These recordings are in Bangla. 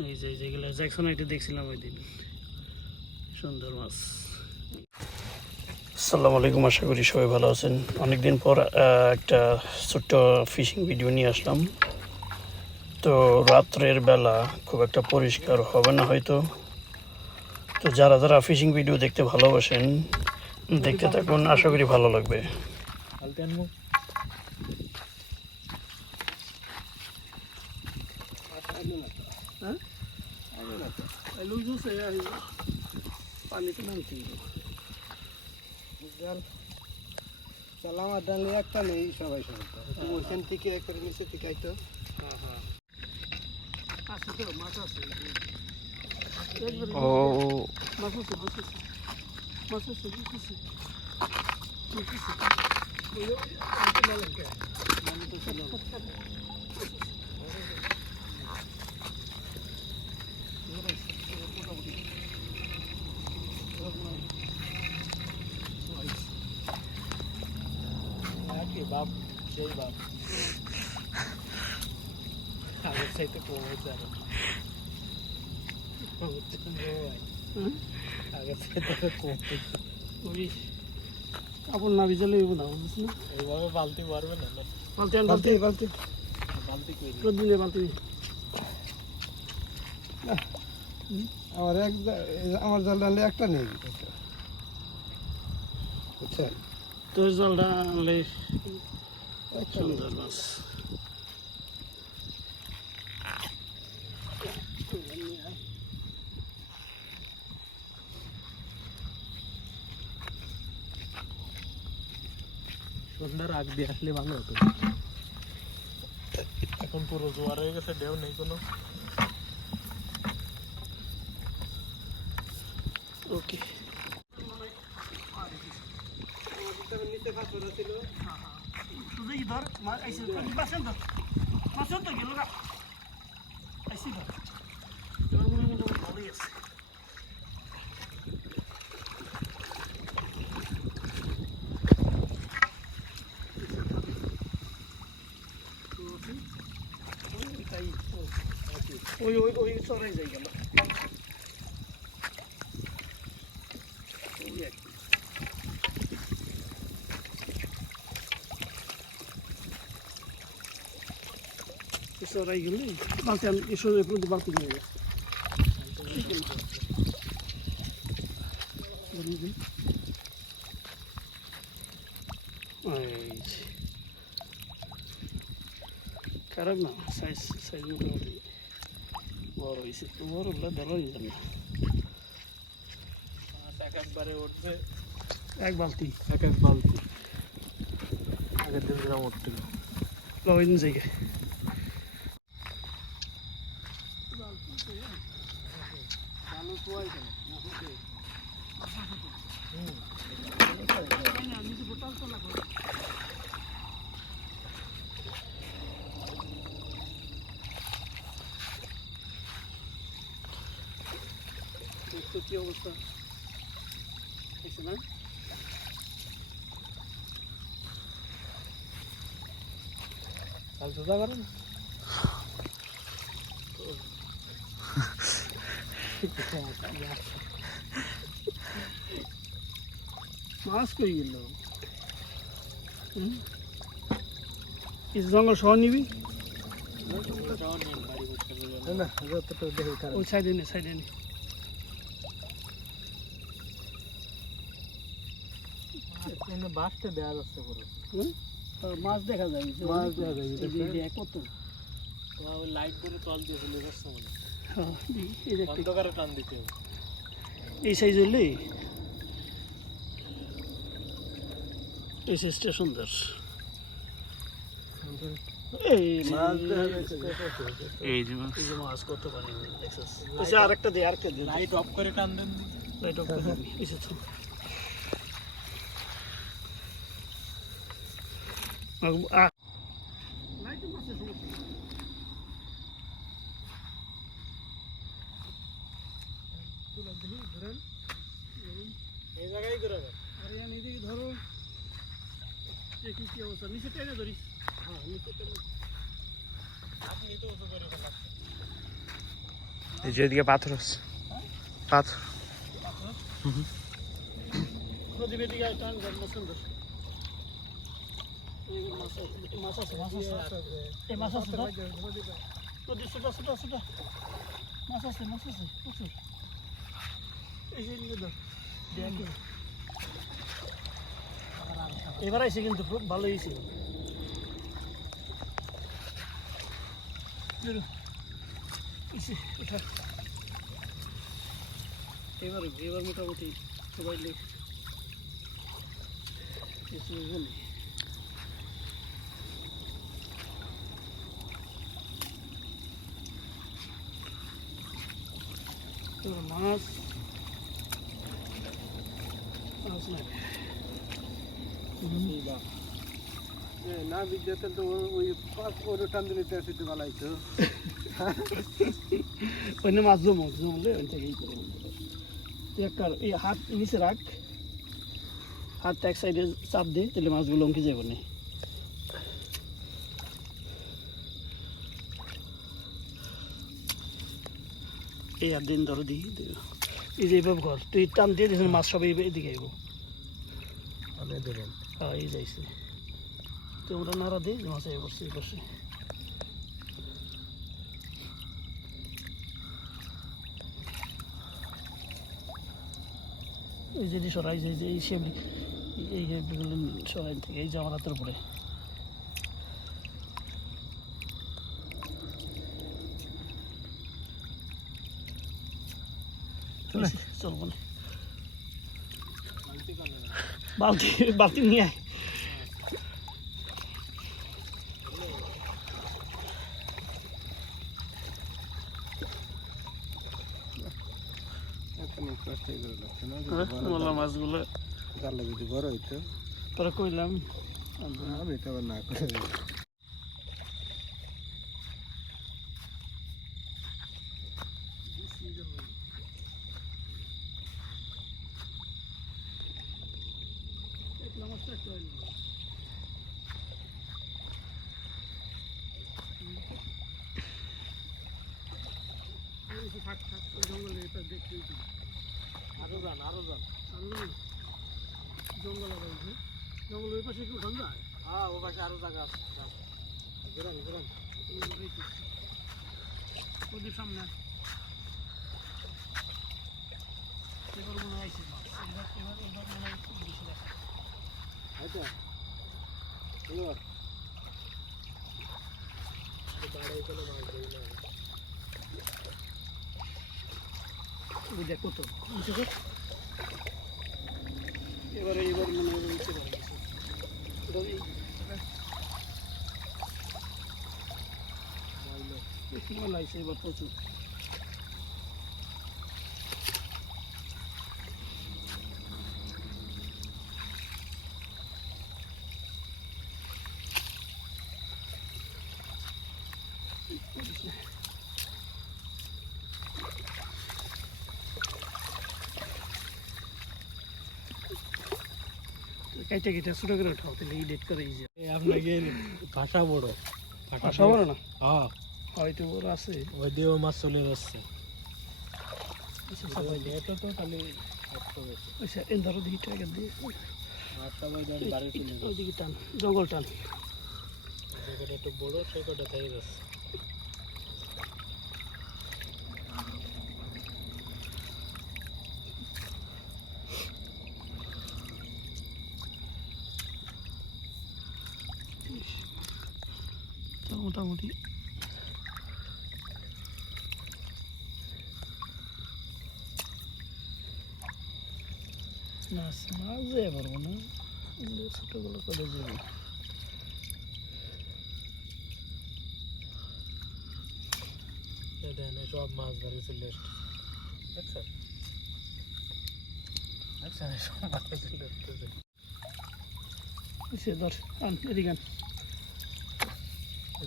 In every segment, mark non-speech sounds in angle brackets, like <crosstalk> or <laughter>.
এই যে যেগুলো জ্যাকসন আইটে দেখছিলাম ওই দিন সুন্দর মাছ। আসসালামু আলাইকুম, আশা করি সবাই ভালো আছেন। অনেকদিন পর একটা ছোট্ট ফিশিং ভিডিও নিয়ে আসলাম। তো রাত্রের বেলা খুব একটা পরিষ্কার হবে না হয়তো। তো যারা যারা ফিশিং ভিডিও দেখতে ভালোবাসেন, দেখতে থাকুন, আশা করি ভালো লাগবে। আনব পানিতে নামতে চালাম আর ডালে একটা নেই সবাই সবাই ওইখান থেকে একবার নিচে থেকে আইতো মাছ আছে মাছ আছে মাছ আছে মাছ আছে মাছ আছে মাছ আছে ওই যে আনতে পারলেন কে? মানে তো ছিল। বাপ সেই বাপ আগের চাইতে কম হয়েছে আরও হুম? আগের চাইতে কম হয়েছে ওই কাপড় না ভিজালে না বুঝছিস না এইভাবে বালতি বালতি বালতি বালতি বালতি বালতি। আমার এক আমার জাল ডালে একটা নেই তোর জলটা আনলে সুন্দর মাছ সন্ধ্যার আগ দিয়ে আসলে ভালো হতো। এখন পুরো জোয়ার হয়ে গেছে ঢেউ নেই কোনো। ওকে তুই কি ধর মাছ আইসি মাছেন ধর মাছেন তো গেল গা আইসি ধর এবার মনে মোটামুটি ভালোই আছে ওই ওই ওই চড়াই যাই গেল ওই আর কি। চড়াই গেলে বালতি এসব পর্যন্ত বালতি নিয়ে গেছে খারাপ না সাইজ সাইজ মোটামুটি বড় হয়েছে তো বড় হলে ধরাই যাবে না এক একবারে উঠছে এক বালতি এক এক বালতি আগের দিন গ্রাম উঠছিল লগাই দিন জায়গায় ভালো কুয়াই কেন তো কি অবস্থা দেখছ না কাল সোজা করেন মাছ কই গেল? কিছু জঙ্গল সহ নিবি সাইডে নে? মাছ দেখা যায় মাছ দেখা যায়, কত লাইট করে তল দিয়ে মনে হয়। হ্যাঁ, এই- এই সাইজ হলে এই সাইজটা সুন্দর আচ্ছা আরেকটা দে আরেকটা দে। লাইট অফ করে টান দেন। লাইট অফ করে এসে আ লাইট মাছের সমস্যা এই জায়গায় করে দেন আরে আমি এদিকে ধরো অবস্থা নিচে টেনে ধরিস হ্যাঁ নিচে টেনে আপনি তো উঁচু করে এই যে এদিকে পাথর আছে পাথর এদিকে আয়, টান মাছ ধর। এই মাছ আছে, মাছ আছে। এই মাছ আছে। প্রদীপ, ছোটা, ছোটা, ছোটা। মাছ আছে, মাছ আছে, প্রচুর। এই যে নিয়ে ধর। দেখে। এবার আইসে কিন্তু খুব ভালো হয়েছে। এবার এবার মোটামুটি সবাই কিছু বলি মাছ। মাছ নাই। না বিদ্যাতে তো ওই পাঁচ ওর টান দিলে তো ভালো হইতো ওইখানে মাছ জমো জমলে ওই ই করে হাত নিচে রাখ হাতটা এক সাইডে চাপ দে তাহলে মাছগুলো অঙ্কে যাবে না এই আর দিন ধরো দিই এই যে এইভাবে ঘর তুই টান দিয়ে দিয়েছেন মাছ সব এই- এদিকে আইব আমি দেবেন হ্যাঁ এই যাইছে তোমরা নাড়া দিই মাছ এই বসে বসে এই যে সরাই যে এই সেম এই সরাই থেকে এই যে আমার হাতের উপরে। চলবো না। বালতি বালতি নিয়ে আয়। হ্যাঁ, মাছগুলো। জানলে যদি বড় হইতো। তোরা কইলাম। আমি তো না করে দিই। আরও যান আরও যান। জঙ্গল আবার আছে। জঙ্গলের ওই পাশে কি উঠান যায় হ্যাঁ ও পাশে আরও জায়গা আছে। ঘুরান ঘুরান প্রদীপ সামনে। এবার মনে হয় এবার এবার এবার মনে হয় বেশি দেখা। আচ্ছা হলো ওই দেখ কত দেখ। এবারে এবার মনে হয় ময়লা হয়েছে এবার প্রচুর। কেটে কেটে ছোটো করে উঠাও তাহলে এডিট করে ইজি আপনাকে ভাষা বড়। আশা বলো না? হ্যাঁ। হয়তো ওর আছে। ওই দিয়েও মাছ চলে যাচ্ছে। আচ্ছা। এটা তো খালি আচ্ছা ধরো দিকে টাকা দিয়ে। বাড়ি জঙ্গল টান। যেটা একটু বড় সেই কটা তাই যাচ্ছে। মোটামুটি মাছ মাছ যেয়ে পারব না কিন্তু ছোটোগুলো করে যাব দেখেন সব মাছ ধরে চলে এসছে দেখছেন দেখছেন সব মাছ চলে এসছে সে ধর আন এদিকে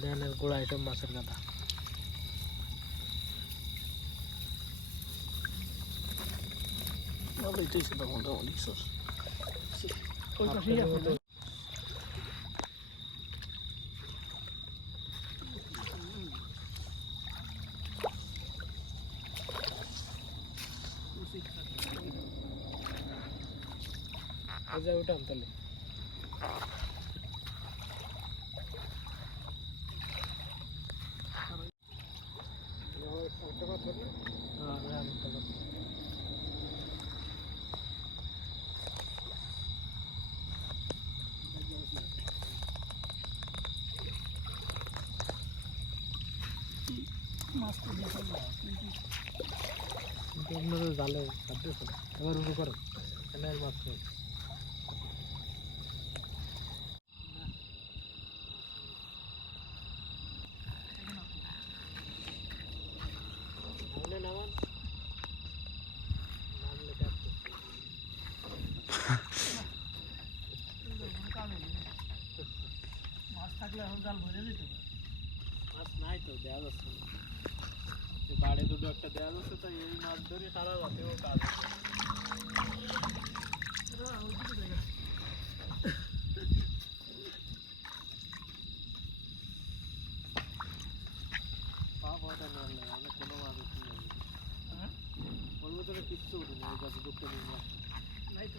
దెన్ కూడా ఐటమ్ మసరు కదా Ahorita se está montando. Sí. Otra আপনাদের জালে খাদ্য এবার উঠে করো। এখানে আর মাছ নেই। কাটতে মাছ থাকলে এখন জাল ভরে যেত মাছ নাই তো দেওয়া যাচ্ছে না। দুটো একটা দেওয়া যাচ্ছে তো এই মাছ ধরে সারা রাতেও কাজ উঠে যাবে ওর ভিতরে কিচ্ছু উঠেনি ওই গাছে দুটো নাই তো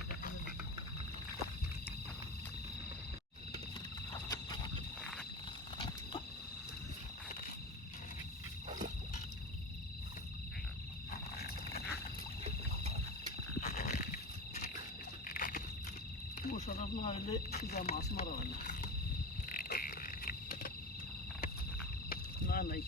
হলে যা মাছ মারা হয় না না নাই.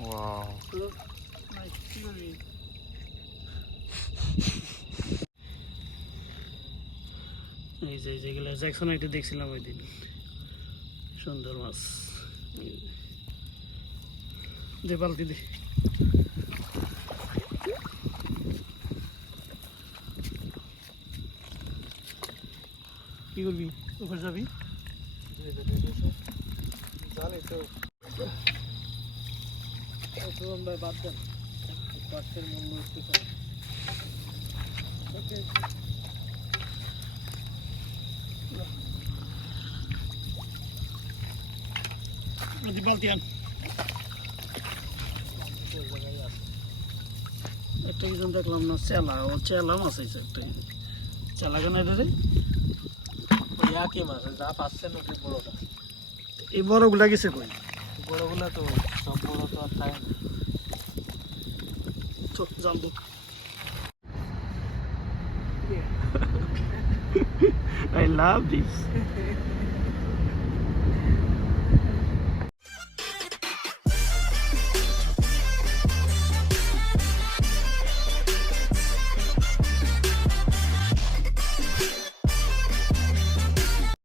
Wow. নাই কি করবি এই যে যেগুলো জ্যাকসন একটা দেখছিলাম ওই দিন সুন্দর মাছ দে বালতি দে কি করবি? ওখানে যাবি? জালে তো বাদ দেন কষ্টের মূল্য একটু বালতি আন। একটা দেখলাম না চেলা। ও চেলা মাছ আছে একটা। চেলা কেন এটা রে? একই মাছ যা পাচ্ছেন ওটি বড়টা। এই বড়গুলা গেছে কই? বড়গুলা তো সব বড় তো আর থাকে না। তো জাল দে। <laughs> I love this. <laughs>